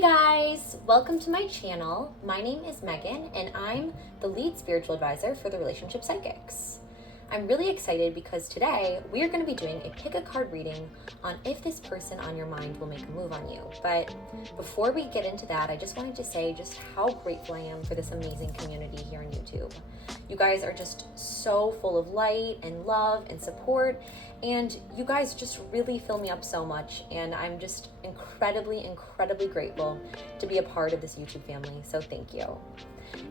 Hey guys, welcome to my channel. My name is Megan and I'm the lead spiritual advisor for the Relationship Psychics. I'm really excited because today we are going to be doing a pick a card reading on if this person on your mind will make a move on you. But before we get into that, I just wanted to say just how grateful I am for this amazing community here on YouTube. You guys are just so full of light and love and support, and you guys just really fill me up so much, and I'm just incredibly grateful to be a part of this YouTube family, so thank you.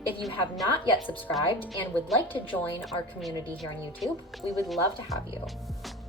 If you have not yet subscribed and would like to join our community here on YouTube, we would love to have you.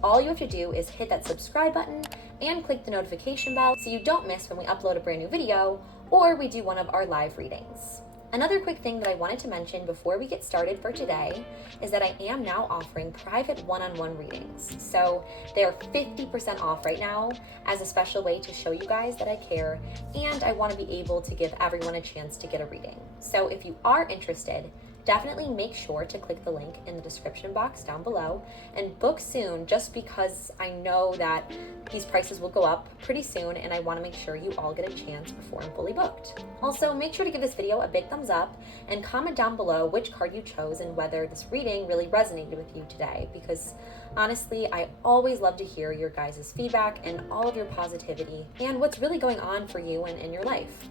All you have to do is hit that subscribe button and click the notification bell so you don't miss when we upload a brand new video or we do one of our live readings. Another quick thing that I wanted to mention before we get started for today is that I am now offering private one-on-one readings. So they're 50% off right now as a special way to show you guys that I care and I want to be able to give everyone a chance to get a reading. So if you are interested, definitely make sure to click the link in the description box down below and book soon, just because I know that these prices will go up pretty soon and I want to make sure you all get a chance before I'm fully booked. Also, make sure to give this video a big thumbs up and comment down below which card you chose and whether this reading really resonated with you today, because honestly, I always love to hear your guys' feedback and all of your positivity and what's really going on for you and in your life.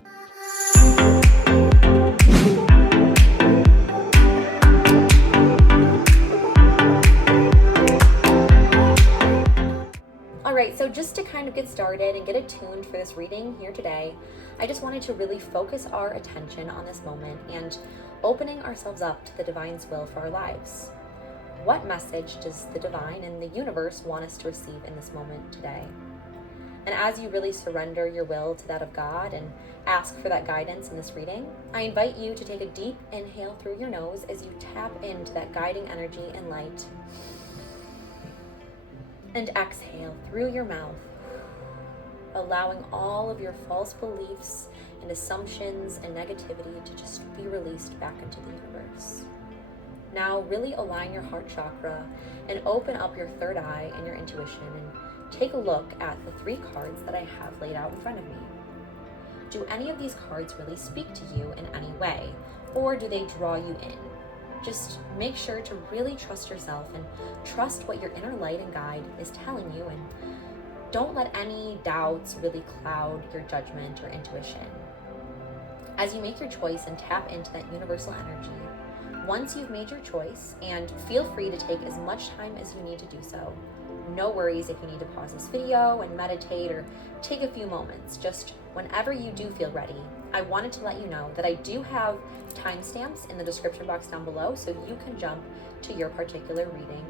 Alright, so just to kind of get started and get attuned for this reading here today, I just wanted to really focus our attention on this moment and opening ourselves up to the divine's will for our lives. What message does the divine and the universe want us to receive in this moment today? And as you really surrender your will to that of God and ask for that guidance in this reading, I invite you to take a deep inhale through your nose as you tap into that guiding energy and light. And exhale through your mouth, allowing all of your false beliefs and assumptions and negativity to just be released back into the universe. Now really align your heart chakra and open up your third eye and your intuition and take a look at the 3 cards that I have laid out in front of me. Do any of these cards really speak to you in any way, or do they draw you in? Just make sure to really trust yourself and trust what your inner light and guide is telling you, and don't let any doubts really cloud your judgment or intuition. As you make your choice and tap into that universal energy, once you've made your choice, and feel free to take as much time as you need to do so. No worries if you need to pause this video and meditate or take a few moments. Just whenever you do feel ready, I wanted to let you know that I do have timestamps in the description box down below so you can jump to your particular reading.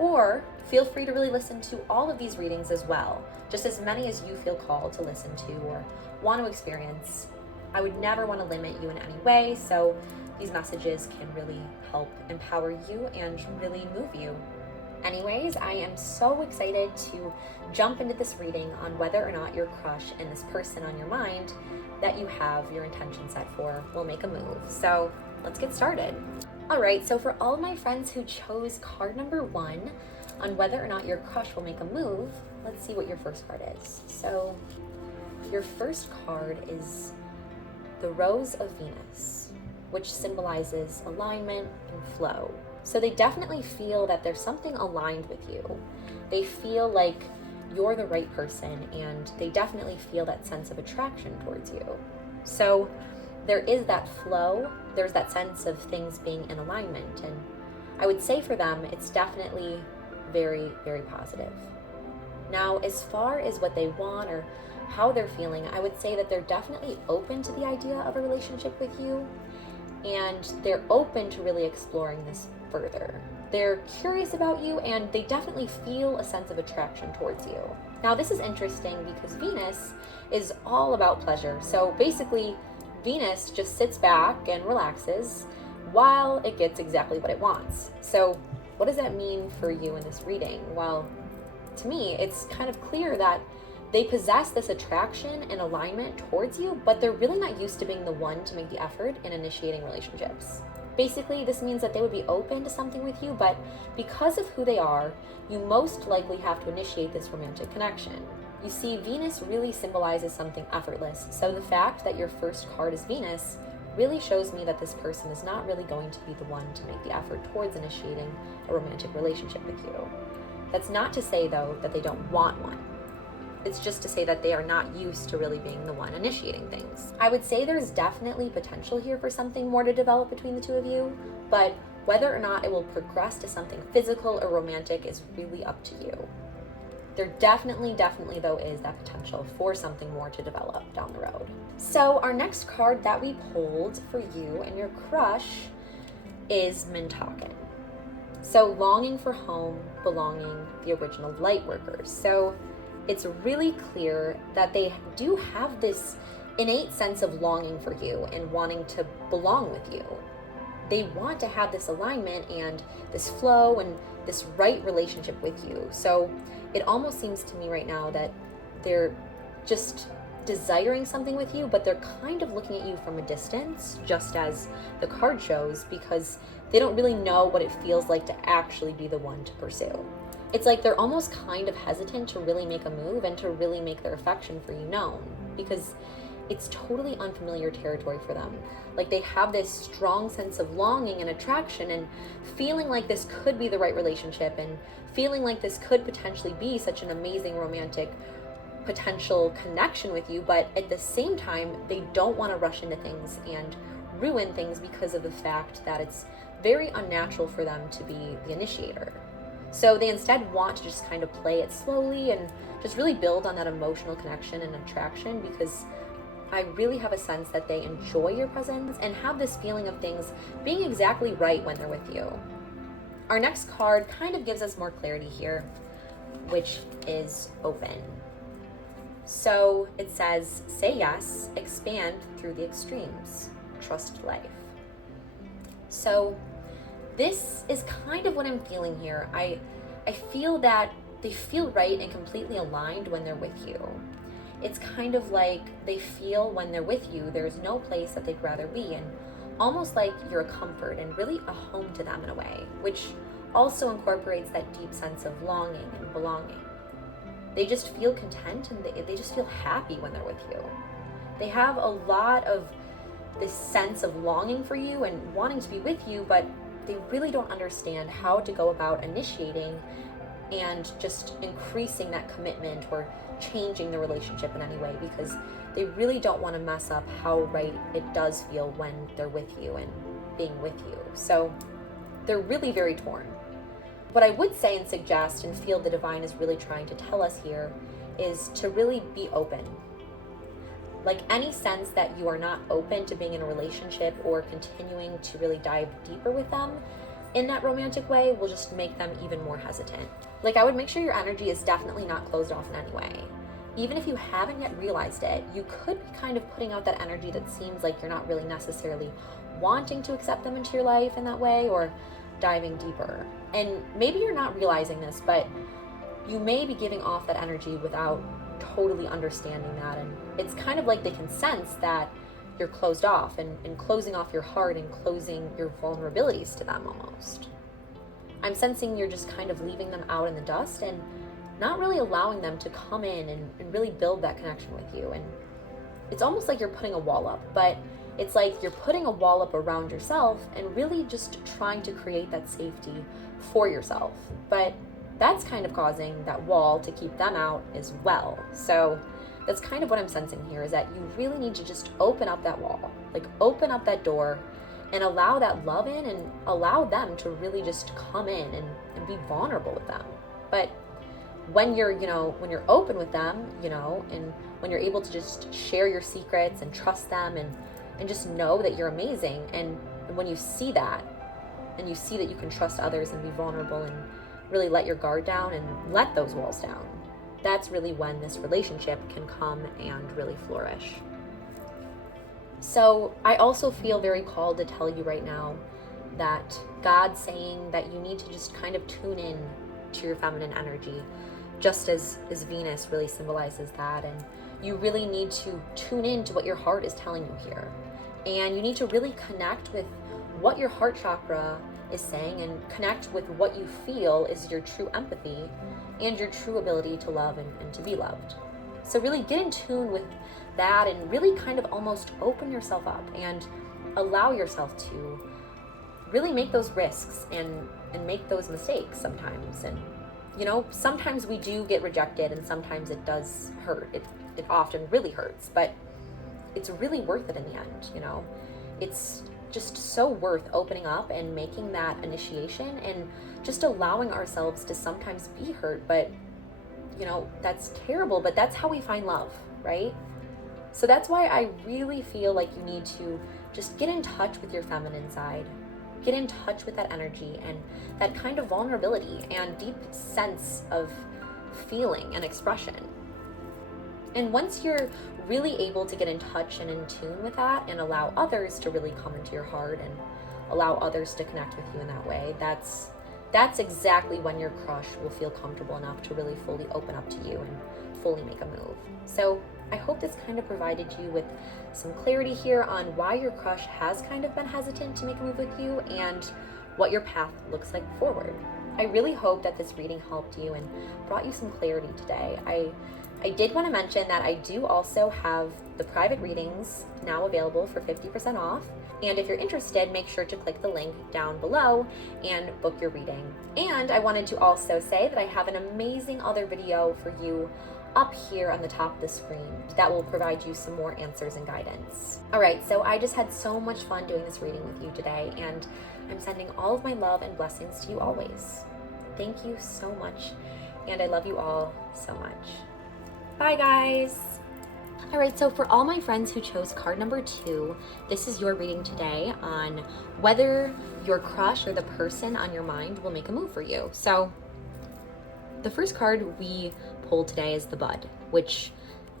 Or feel free to really listen to all of these readings as well, just as many as you feel called to listen to or want to experience. I would never want to limit you in any way, so these messages can really help empower you and really move you. Anyways, I am so excited to jump into this reading on whether or not your crush and this person on your mind that you have your intention set for will make a move. So let's get started. All right, so for all of my friends who chose card number 1 on whether or not your crush will make a move, let's see what your first card is. So your first card is the Rose of Venus, which symbolizes alignment and flow. So they definitely feel that there's something aligned with you. They feel like you're the right person, and they definitely feel that sense of attraction towards you. So there is that flow, there's that sense of things being in alignment, and I would say for them, it's definitely very positive. Now, as far as what they want or how they're feeling, I would say that they're definitely open to the idea of a relationship with you, and they're open to really exploring this further. They're curious about you, and they definitely feel a sense of attraction towards you. Now, this is interesting because Venus is all about pleasure. So basically, Venus just sits back and relaxes while it gets exactly what it wants. So what does that mean for you in this reading? Well, to me, it's kind of clear that they possess this attraction and alignment towards you, but they're really not used to being the one to make the effort in initiating relationships. Basically, this means that they would be open to something with you, but because of who they are, you most likely have to initiate this romantic connection. You see, Venus really symbolizes something effortless. So the fact that your first card is Venus really shows me that this person is not really going to be the one to make the effort towards initiating a romantic relationship with you. That's not to say, though, that they don't want one. It's just to say that they are not used to really being the one initiating things. I would say there's definitely potential here for something more to develop between the two of you, but whether or not it will progress to something physical or romantic is really up to you. There definitely though is that potential for something more to develop down the road. So our next card that we pulled for you and your crush is Mintaken. So longing for home, belonging, the original light workers. So it's really clear that they do have this innate sense of longing for you and wanting to belong with you. They want to have this alignment and this flow and this right relationship with you. So it almost seems to me right now that they're just desiring something with you, but they're kind of looking at you from a distance, just as the card shows, because they don't really know what it feels like to actually be the one to pursue. It's like they're almost kind of hesitant to really make a move and to really make their affection for you known, because it's totally unfamiliar territory for them. Like they have this strong sense of longing and attraction and feeling like this could be the right relationship and feeling like this could potentially be such an amazing romantic potential connection with you, but at the same time, they don't want to rush into things and ruin things because of the fact that it's very unnatural for them to be the initiator. So they instead want to just kind of play it slowly and just really build on that emotional connection and attraction, because I really have a sense that they enjoy your presence and have this feeling of things being exactly right when they're with you. Our next card kind of gives us more clarity here, which is open. So it says, say yes, expand through the extremes, trust life. So this is kind of what I'm feeling here. I feel that they feel right and completely aligned when they're with you. It's kind of like they feel when they're with you, there's no place that they'd rather be, and almost like you're a comfort and really a home to them in a way, which also incorporates that deep sense of longing and belonging. They just feel content and they just feel happy when they're with you. They have a lot of this sense of longing for you and wanting to be with you, but they really don't understand how to go about initiating and just increasing that commitment or changing the relationship in any way, because they really don't want to mess up how right it does feel when they're with you and being with you. So they're really very torn. What I would say and suggest and feel the divine is really trying to tell us here is to really be open. Like any sense that you are not open to being in a relationship or continuing to really dive deeper with them in that romantic way will just make them even more hesitant. Like I would make sure your energy is definitely not closed off in any way. Even if you haven't yet realized it, you could be kind of putting out that energy that seems like you're not really necessarily wanting to accept them into your life in that way or diving deeper. And maybe you're not realizing this, but you may be giving off that energy without totally understanding that. And it's kind of like they can sense that you're closed off and closing off your heart and closing your vulnerabilities to them almost. I'm sensing you're just kind of leaving them out in the dust and not really allowing them to come in and really build that connection with you. And it's almost like you're putting a wall up, but it's like you're putting a wall up around yourself and really just trying to create that safety for yourself. But that's kind of causing that wall to keep them out as well. So that's kind of what I'm sensing here, is that you really need to just open up that wall, like open up that door and allow that love in and allow them to really just come in and be vulnerable with them. But when you're, when you're open with them, and when you're able to just share your secrets and trust them and just know that you're amazing, and when you see that and you see that you can trust others and be vulnerable and really let your guard down and let those walls down, that's really when this relationship can come and really flourish. So I also feel very called to tell you right now that God's saying that you need to just kind of tune in to your feminine energy, just as Venus really symbolizes that. And you really need to tune in to what your heart is telling you here. And you need to really connect with what your heart chakra is saying and connect with what you feel is your true empathy and your true ability to love and to be loved. So really get in tune with that and really kind of almost open yourself up and allow yourself to really make those risks and make those mistakes sometimes. And sometimes we do get rejected, and sometimes it does hurt. It often really hurts, but it's really worth it in the end. It's just so worth opening up and making that initiation and just allowing ourselves to sometimes be hurt. But that's terrible, but that's how we find love, right? So that's why I really feel like you need to just get in touch with your feminine side. Get in touch with that energy and that kind of vulnerability and deep sense of feeling and expression. And once you're really able to get in touch and in tune with that and allow others to really come into your heart and allow others to connect with you in that way, that's exactly when your crush will feel comfortable enough to really fully open up to you and fully make a move. So I hope this kind of provided you with some clarity here on why your crush has kind of been hesitant to make a move with you and what your path looks like forward. I really hope that this reading helped you and brought you some clarity today. I did want to mention that I do also have the private readings now available for 50% off. And if you're interested, make sure to click the link down below and book your reading. And I wanted to also say that I have an amazing other video for you up here on the top of the screen that will provide you some more answers and guidance. All right, so I just had so much fun doing this reading with you today, and I'm sending all of my love and blessings to you always. Thank you so much, and I love you all so much. Bye, guys. All right, so for all my friends who chose card number 2, this is your reading today on whether your crush or the person on your mind will make a move for you. So the first card we pulled today is the Bud, which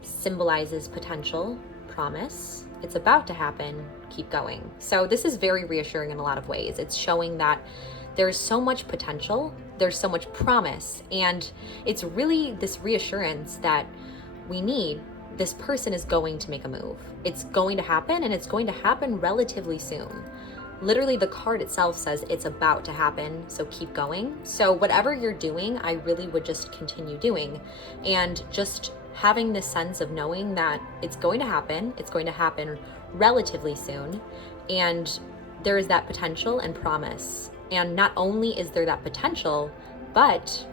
symbolizes potential, promise. It's about to happen, keep going. So this is very reassuring in a lot of ways. It's showing that there's so much potential, there's so much promise, and it's really this reassurance that we need. This person is going to make a move. It's going to happen, and it's going to happen relatively soon. Literally, the card itself says it's about to happen, so keep going. So whatever you're doing, I really would just continue doing, and just having this sense of knowing that it's going to happen relatively soon, and there is that potential and promise. And not only is there that potential, but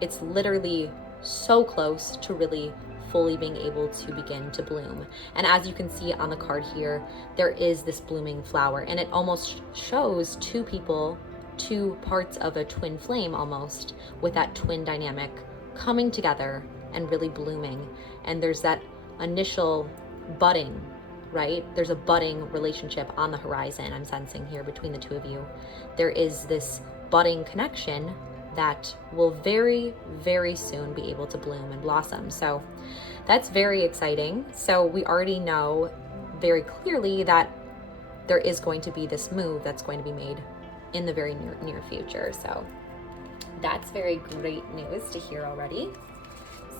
it's literally so close to really fully being able to begin to bloom. And as you can see on the card here, there is this blooming flower, and it almost shows two people, two parts of a twin flame almost, with that twin dynamic coming together and really blooming. And there's that initial budding, right? There's a budding relationship on the horizon I'm sensing here between the two of you. There is this budding connection that will very, very soon be able to bloom and blossom. So that's very exciting. So we already know very clearly that there is going to be this move that's going to be made in the very near future. So that's very great news to hear already.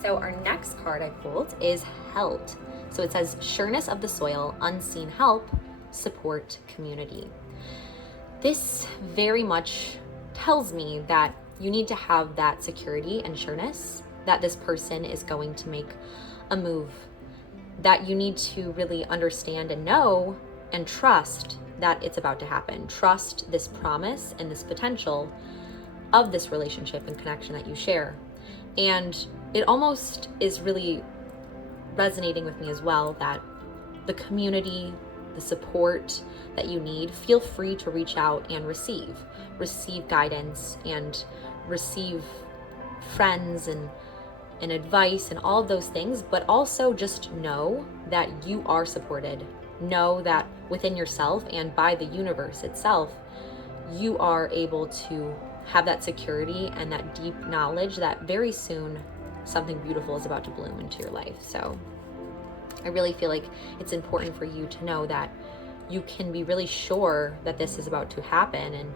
So our next card I pulled is Held. So it says sureness of the soil, unseen help, support, community. This very much tells me that you need to have that security and sureness that this person is going to make a move, that you need to really understand and know and trust that it's about to happen. Trust this promise and this potential of this relationship and connection that you share. And it almost is really resonating with me as well that the community, the support that you need, feel free to reach out and receive guidance and receive friends and advice and all of those things, but also just know that you are supported. Know that within yourself and by the universe itself, you are able to have that security and that deep knowledge that very soon something beautiful is about to bloom into your life. So I really feel like it's important for you to know that you can be really sure that this is about to happen, and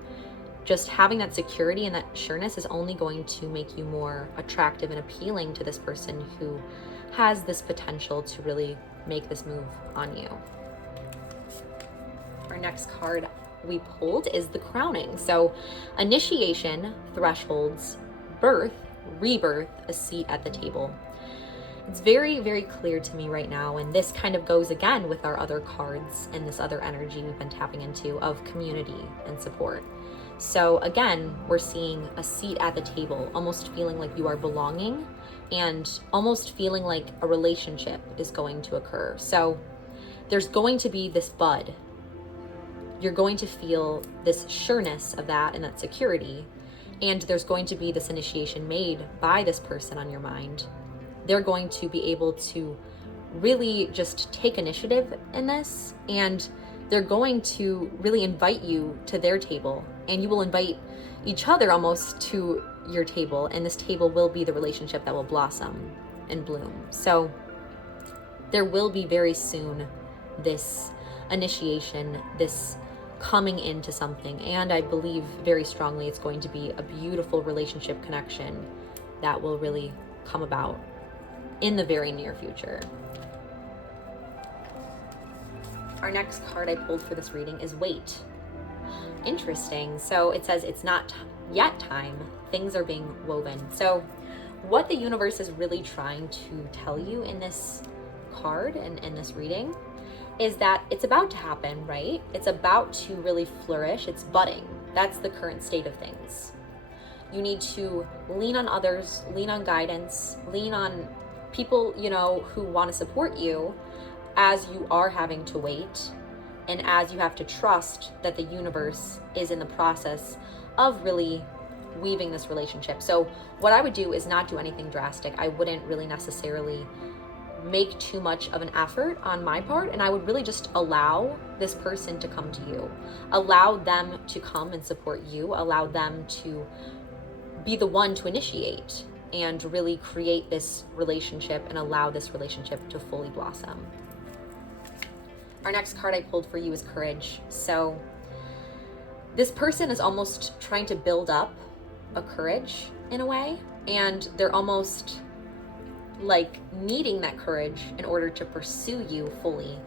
just having that security and that sureness is only going to make you more attractive and appealing to this person who has this potential to really make this move on you. Our next card we pulled is the Crowning. So initiation, thresholds, birth, rebirth, a seat at the table. It's very, very clear to me right now, and this kind of goes again with our other cards and this other energy we've been tapping into of community and support. So again, we're seeing a seat at the table, almost feeling like you are belonging and almost feeling like a relationship is going to occur. So there's going to be this bud. You're going to feel this sureness of that and that security. And there's going to be this initiation made by this person on your mind. They're going to be able to really just take initiative in this, and they're going to really invite you to their table, and you will invite each other almost to your table, and this table will be the relationship that will blossom and bloom. So there will be very soon this initiation, this coming into something, and I believe very strongly it's going to be a beautiful relationship connection that will really come about in the very near future. Our next card I pulled for this reading is Wait. Interesting. So it says it's not yet time. Things are being woven. So what the universe is really trying to tell you in this card and in this reading is that it's about to happen, right? It's about to really flourish. It's budding. That's the current state of things. You need to lean on others, lean on guidance, lean on people, who want to support you as you are having to wait, and as you have to trust that the universe is in the process of really weaving this relationship. So what I would do is not do anything drastic. I wouldn't really necessarily make too much of an effort on my part, and I would really just allow this person to come to you, allow them to come and support you, allow them to be the one to initiate and really create this relationship and allow this relationship to fully blossom. Our next card I pulled for you is Courage. So this person is almost trying to build up a courage in a way, and they're almost like needing that courage in order to pursue you fully.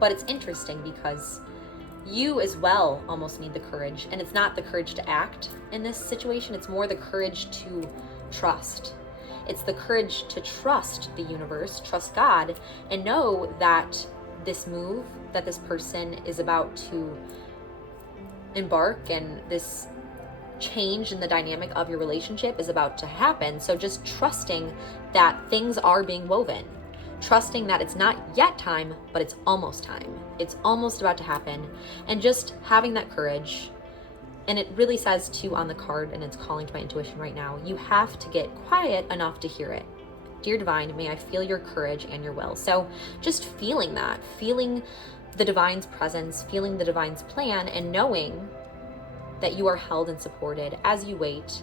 But it's interesting because you as well almost need the courage, and it's not the courage to act in this situation, it's more the courage to trust. It's the courage to trust the universe, trust God, and know that this move that this person is about to embark and this change in the dynamic of your relationship is about to happen. So just trusting that things are being woven, trusting that it's not yet time, but it's almost time. It's almost about to happen, and just having that courage. And it really says too on the card, and it's calling to my intuition right now, you have to get quiet enough to hear it. Dear Divine, may I feel your courage and your will. So just feeling that, feeling the Divine's presence, feeling the Divine's plan, and knowing that you are held and supported as you wait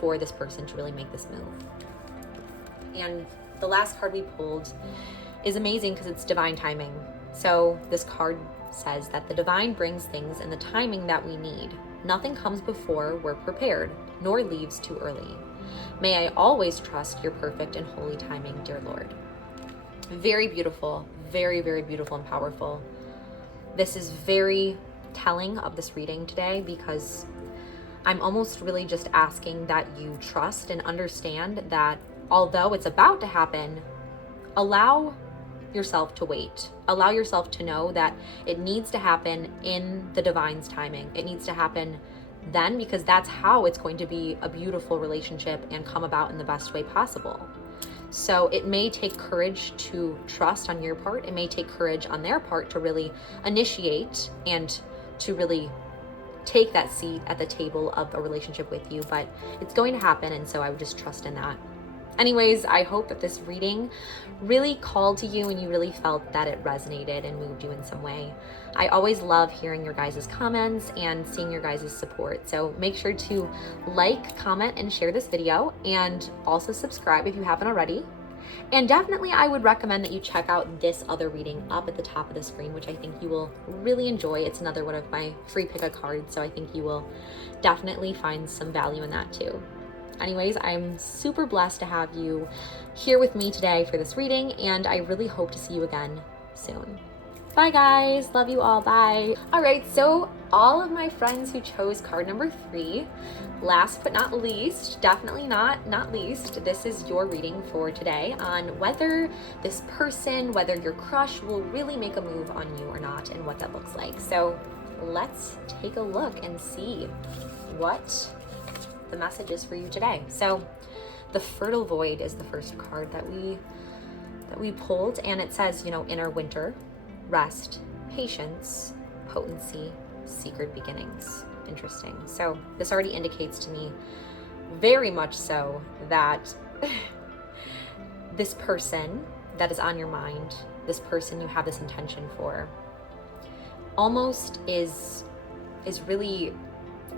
for this person to really make this move. And the last card we pulled is amazing because it's divine timing. So this card says that the divine brings things in the timing that we need. Nothing comes before we're prepared, nor leaves too early. May I always trust your perfect and holy timing, dear Lord. Very beautiful, very, very beautiful and powerful. This is very telling of this reading today because I'm almost really just asking that you trust and understand that although it's about to happen, allow yourself to wait. Allow yourself to know that it needs to happen in the Divine's timing. It needs to happen then, because that's how it's going to be a beautiful relationship and come about in the best way possible. So it may take courage to trust on your part. It may take courage on their part to really initiate and to really take that seat at the table of a relationship with you, but it's going to happen, and so I would just trust in that. Anyways, I hope that this reading really called to you and you really felt that it resonated and moved you in some way. I always love hearing your guys' comments and seeing your guys' support. So make sure to like, comment, and share this video, and also subscribe if you haven't already. And definitely I would recommend that you check out this other reading up at the top of the screen, which I think you will really enjoy. It's another one of my free pick a card, so I think you will definitely find some value in that too. Anyways, I'm super blessed to have you here with me today for this reading, and I really hope to see you again soon. Bye guys, love you all, bye. All right, so all of my friends who chose card number 3, last but not least, definitely not least, this is your reading for today on whether this person, whether your crush will really make a move on you or not, and what that looks like. So let's take a look and see what the message is for you today. So the Fertile Void is the first card that we pulled, and it says, inner winter, rest, patience, potency, secret beginnings. Interesting. So this already indicates to me very much so that this person that is on your mind, this person you have this intention for, almost is really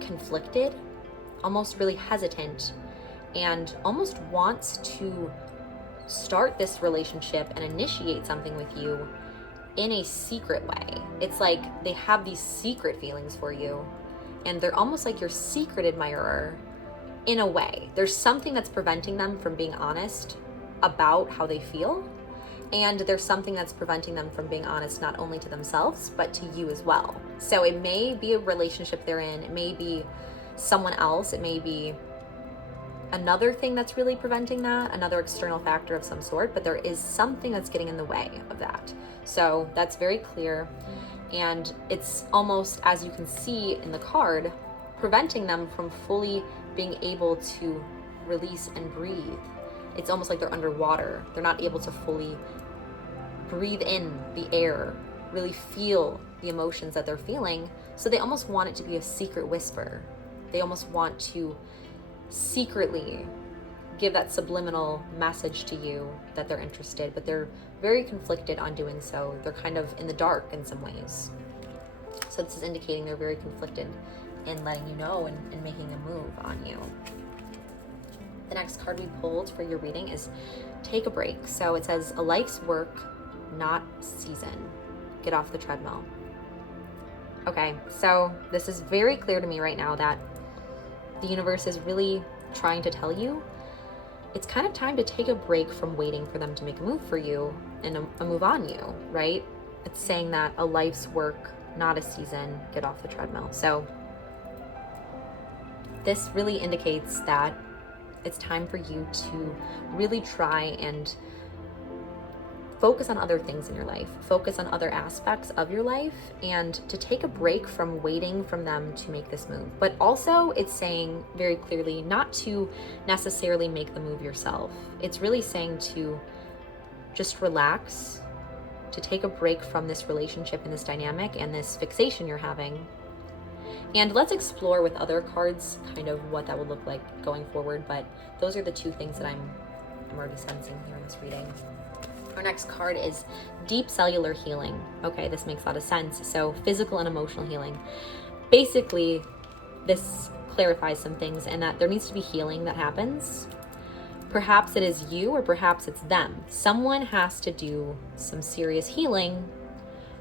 conflicted, almost really hesitant, and almost wants to start this relationship and initiate something with you in a secret way. It's like they have these secret feelings for you, and they're almost like your secret admirer in a way. There's something that's preventing them from being honest about how they feel, and there's something that's preventing them from being honest not only to themselves, but to you as well. So it may be a relationship they're in, it may be someone else, it may be another thing that's really preventing that, another external factor of some sort, but there is something that's getting in the way of that. So that's very clear, and it's almost, as you can see in the card, preventing them from fully being able to release and breathe. It's almost like they're underwater. They're not able to fully breathe in the air, really feel the emotions that they're feeling, so they almost want it to be a secret whisper. They almost want to secretly give that subliminal message to you that they're interested, but they're very conflicted on doing so. They're kind of in the dark in some ways. So this is indicating they're very conflicted in letting you know and making a move on you. The next card we pulled for your reading is Take a Break. So it says, a life's work, not season. Get off the treadmill. Okay, so this is very clear to me right now that the universe is really trying to tell you it's kind of time to take a break from waiting for them to make a move for you and a move on you, right? It's saying that a life's work, not a season. Get off the treadmill. So this really indicates that it's time for you to really try and focus on other things in your life, focus on other aspects of your life, and to take a break from waiting from them to make this move. But also it's saying very clearly not to necessarily make the move yourself. It's really saying to just relax, to take a break from this relationship and this dynamic and this fixation you're having. And let's explore with other cards kind of what that would look like going forward, but those are the two things that I'm already sensing here in this reading. Our next card is Deep Cellular Healing. Okay, this makes a lot of sense. So physical and emotional healing. Basically, this clarifies some things, and that there needs to be healing that happens. Perhaps it is you, or perhaps it's them. Someone has to do some serious healing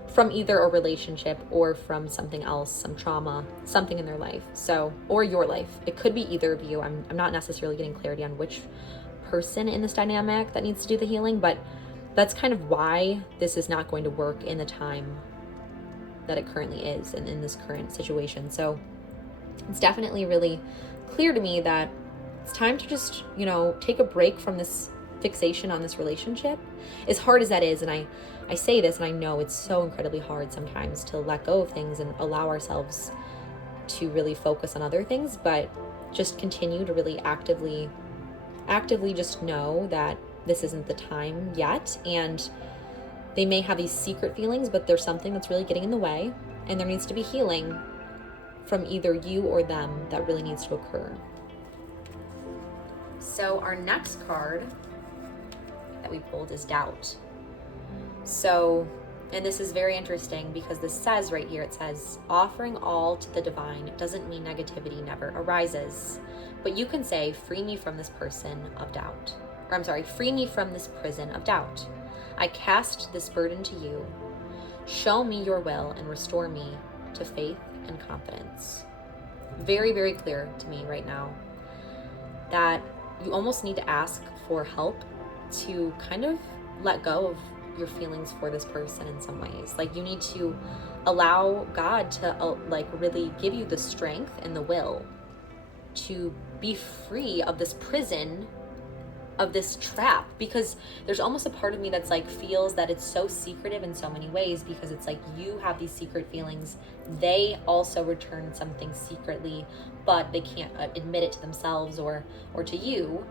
from either a relationship or from something else, some trauma, something in their life. So, or your life. It could be either of you. I'm not necessarily getting clarity on which person in this dynamic that needs to do the healing, but that's kind of why this is not going to work in the time that it currently is and in this current situation. So it's definitely really clear to me that it's time to just, take a break from this fixation on this relationship. As hard as that is, and I say this, and I know it's so incredibly hard sometimes to let go of things and allow ourselves to really focus on other things, but just continue to really actively just know that this isn't the time yet, and they may have these secret feelings, but there's something that's really getting in the way, and there needs to be healing from either you or them that really needs to occur. So our next card that we pulled is Doubt. So, and this is very interesting because this says right here, it says, offering all to the divine doesn't mean negativity never arises, but you can say, free me from this person of doubt. Free me from this prison of doubt. I cast this burden to you. Show me your will and restore me to faith and confidence. Very, very clear to me right now that you almost need to ask for help to kind of let go of your feelings for this person in some ways. Like, you need to allow God to like really give you the strength and the will to be free of this prison, of this trap, because there's almost a part of me that's like feels that it's so secretive in so many ways, because it's like you have these secret feelings, they also return something secretly, but they can't admit it to themselves or to you,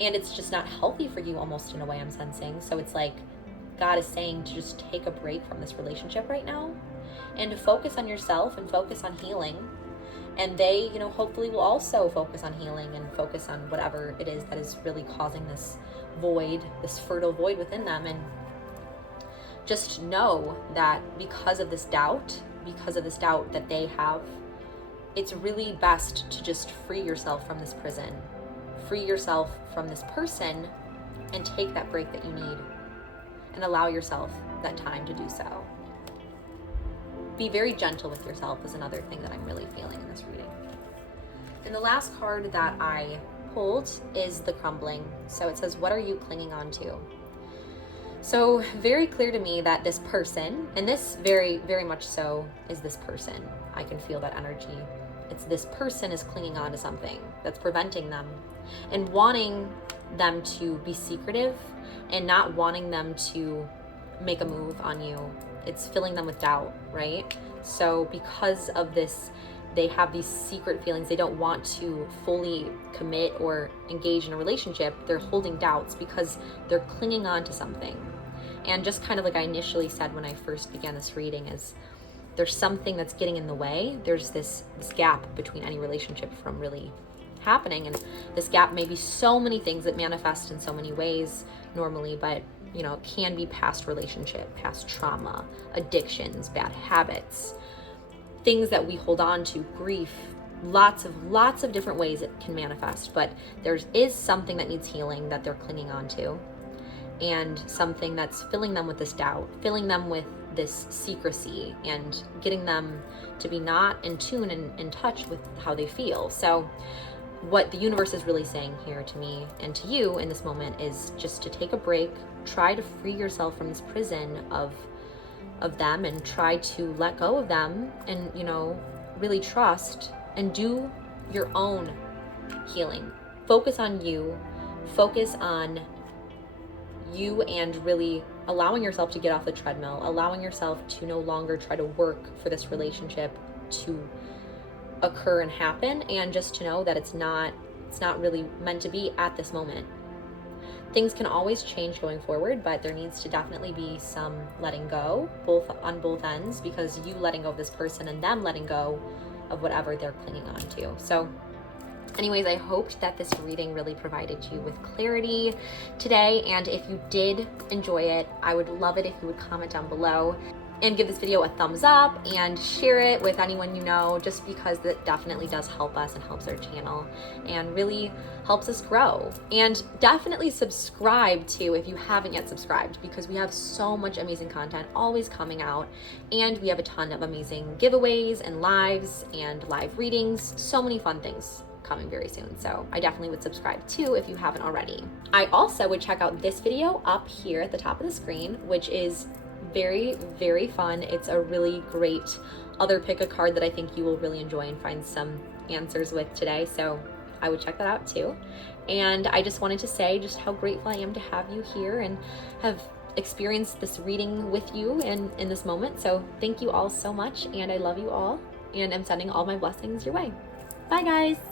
and it's just not healthy for you, almost, in a way, I'm sensing. So it's like God is saying to just take a break from this relationship right now and to focus on yourself and focus on healing. And they, hopefully will also focus on healing and focus on whatever it is that is really causing this void, this fertile void within them. And just know that because of this doubt that they have, it's really best to just free yourself from this prison, free yourself from this person, and take that break that you need and allow yourself that time to do so. Be very gentle with yourself is another thing that I'm really feeling in this reading. And the last card that I pulled is the Crumbling. So it says, what are you clinging on to? So very clear to me that this person, and this very, very much so is this person. I can feel that energy. It's this person is clinging on to something that's preventing them and wanting them to be secretive and not wanting them to make a move on you. It's filling them with doubt, right? So because of this, they have these secret feelings. They don't want to fully commit or engage in a relationship. They're holding doubts because they're clinging on to something. And just kind of like I initially said when I first began this reading, is there's something that's getting in the way. There's this gap between any relationship from really happening. And this gap may be so many things that manifest in so many ways normally, but it can be past relationship, past trauma, addictions, bad habits, things that we hold on to, grief, lots of different ways it can manifest. But there is something that needs healing that they're clinging on to, and something that's filling them with this doubt, filling them with this secrecy, and getting them to be not in tune and in touch with how they feel. So what the universe is really saying here to me and to you in this moment is just to take a break, try to free yourself from this prison of them, and try to let go of them, and really trust and do your own healing. Focus on you, and really allowing yourself to get off the treadmill, allowing yourself to no longer try to work for this relationship to occur and happen, and just to know that it's not really meant to be at this moment. Things can always change going forward, but there needs to definitely be some letting go, on both ends, because you letting go of this person and them letting go of whatever they're clinging on to. So anyways, I hoped that this reading really provided you with clarity today, and if you did enjoy it, I would love it if you would comment down below and give this video a thumbs up and share it with anyone you know, just because that definitely does help us and helps our channel and really helps us grow. And definitely subscribe too if you haven't yet subscribed, because we have so much amazing content always coming out, and we have a ton of amazing giveaways and lives and live readings, so many fun things coming very soon. So I definitely would subscribe too if you haven't already. I also would check out this video up here at the top of the screen, which is very, very fun. It's a really great other pick a card that I think you will really enjoy and find some answers with today. So I would check that out too. And I just wanted to say just how grateful I am to have you here and have experienced this reading with you and in this moment. So thank you all so much, and I love you all, and I'm sending all my blessings your way. Bye guys.